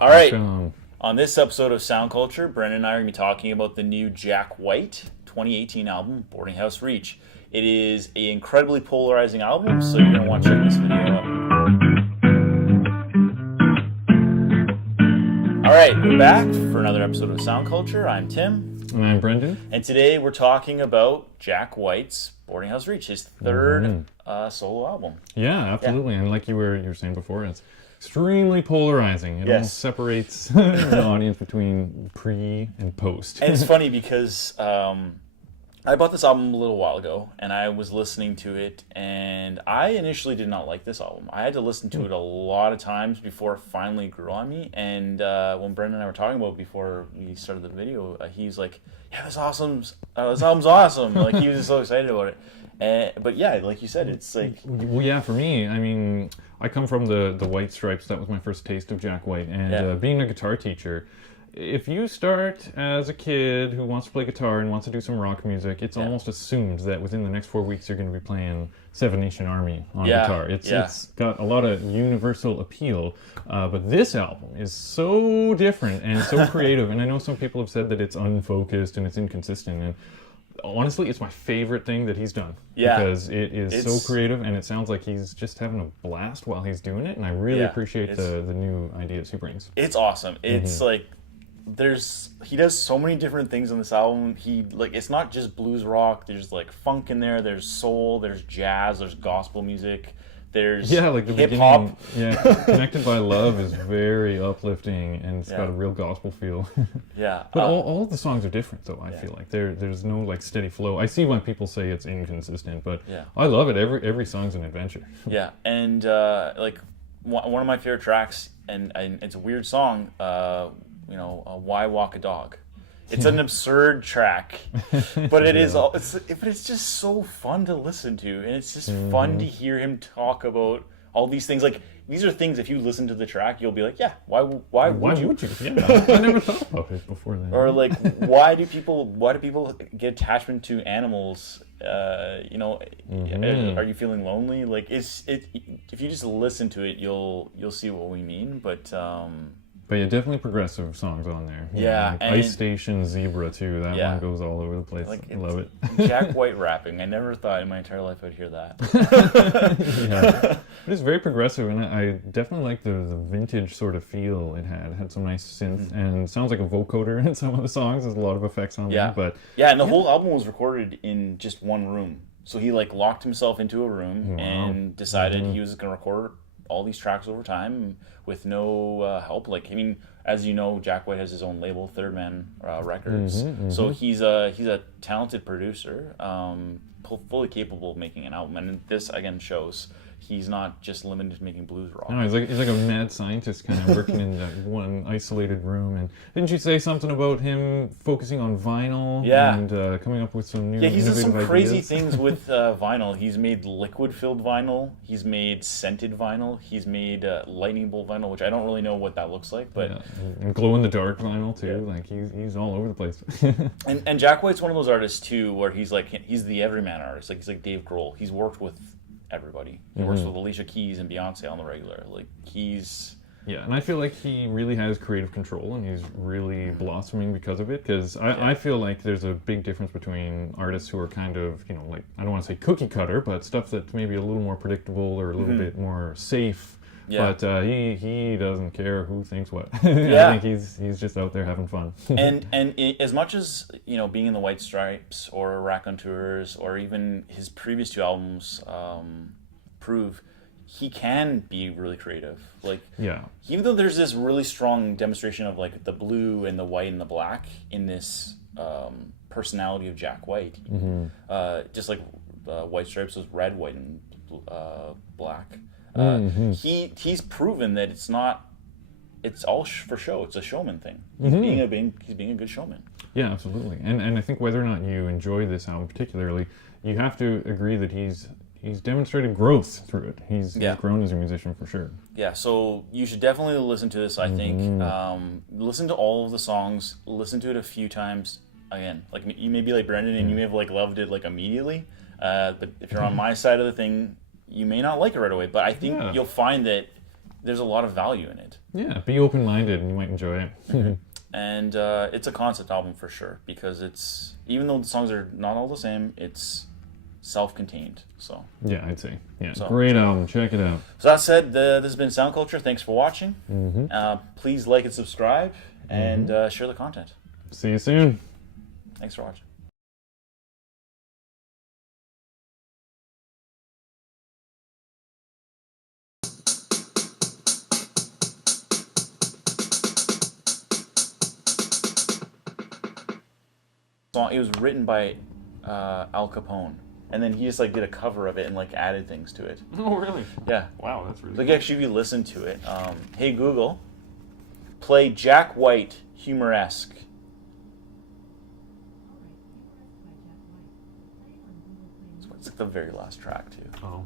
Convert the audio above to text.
All right. Welcome. On this episode of Sound Culture, Brendon and I are going to be talking about the new Jack White 2018 album, Boarding House Reach. It is an incredibly polarizing album, so you're going to want to check this video out. All right, we're back for another episode of Sound Culture. I'm Tim. And I'm Brendon. And today we're talking about Jack White's Boarding House Reach, his third solo album. Yeah, absolutely. And like you were saying before, it's extremely polarizing. It almost separates the audience between pre and post. And it's funny because I bought this album a little while ago, and I was listening to it, and I initially did not like this album. I had to listen to it a lot of times before it finally grew on me. And when Brendon and I were talking about it before we started the video, he was like, "Yeah, this album's awesome!" Like he was just so excited about it. But yeah, like you said, it's like... Well, yeah, for me, I mean, I come from the White Stripes. That was my first taste of Jack White. And being a guitar teacher, if you start as a kid who wants to play guitar and wants to do some rock music, it's almost assumed that within the next 4 weeks you're going to be playing Seven Nation Army on guitar. It's got a lot of universal appeal, but this album is so different and so creative. And I know some people have said that it's unfocused and it's inconsistent. And honestly, it's my favorite thing that he's done. Because it is so creative, and it sounds like he's just having a blast while he's doing it. And I really appreciate the new ideas he brings. It's awesome. It's like... he does so many different things on this album. It's not just blues rock. There's like funk in there. There's soul. There's jazz. There's gospel music. There's like the hip hop. Connected by Love is very uplifting, and it's got a real gospel feel. But all of the songs are different, though. I feel like there's no like steady flow. I see why people say it's inconsistent, but I love it. Every song's an adventure. And like one of my favorite tracks, and it's a weird song. Why Walk a Dog? It's an absurd track, but it's just so fun to listen to, and it's just fun to hear him talk about all these things. Like, these are things, if you listen to the track, you'll be like, yeah, why would you? Yeah, I never thought about it before then. Or like, why do people get attachment to animals? Are you feeling lonely? Like, if you just listen to it, you'll see what we mean. But yeah, definitely progressive songs on there. Like Ice Station, Zebra too. That one goes all over the place. I love it. Jack White rapping. I never thought in my entire life I'd hear that. It is very progressive, and I definitely like the vintage sort of feel it had. It had some nice synth, and sounds like a vocoder in some of the songs. There's a lot of effects on there. But and the whole album was recorded in just one room. So he like locked himself into a room and decided he was going to record all these tracks over time with no help. Like, I mean, as you know, Jack White has his own label, Third Man Records. So he's a talented producer, fully capable of making an album. And this again shows he's not just limited to making blues rock. No, he's like a mad scientist, kind of working in that one isolated room. And didn't you say something about him focusing on vinyl and coming up with some new he's done some crazy ideas? things with vinyl. He's made liquid-filled vinyl. He's made scented vinyl. He's made lightning bolt vinyl, which I don't really know what that looks like. But and glow-in-the-dark vinyl, too. Like, he's all over the place. and Jack White's one of those artists, too, where he's the everyman artist. Like, he's like Dave Grohl. He's worked with everybody. He works with Alicia Keys and Beyonce on the regular. Like, he's... Yeah, and I feel like he really has creative control, and he's really blossoming because of it, because I feel like there's a big difference between artists who are kind of, like, I don't want to say cookie cutter, but stuff that's maybe a little more predictable or a little bit more safe. But he doesn't care who thinks what. I think he's just out there having fun. and as much as being in the White Stripes or Raconteurs or even his previous two albums prove, he can be really creative. Like, even though there's this really strong demonstration of like the blue and the white and the black in this personality of Jack White, just like White Stripes was red, white, and black. He's proven that it's all for show. It's a showman thing. He's being a good showman. Yeah, absolutely. And I think whether or not you enjoy this album particularly, you have to agree that he's demonstrated growth through it. He's grown as a musician for sure. Yeah, so you should definitely listen to this, I think. Listen to all of the songs. Listen to it a few times. Again, like, you may be like Brendon and you may have like loved it like immediately. But if you're on my side of the thing, you may not like it right away, but I think you'll find that there's a lot of value in it. Yeah, be open-minded and you might enjoy it. And it's a concept album for sure, because it's, even though the songs are not all the same, it's self-contained. So Yeah, I'd say. Yeah, So- great album. Check it out. so that said, this has been Sound Culture. Thanks for watching. Please like and subscribe, and share the content. See you soon. Thanks for watching. It was written by Al Capone, and then he just like did a cover of it and like added things to it. Oh, really? Yeah. Wow, that's really Like, actually, if you listen to it, hey Google, play Jack White Humoresque. It's like the very last track too. Oh.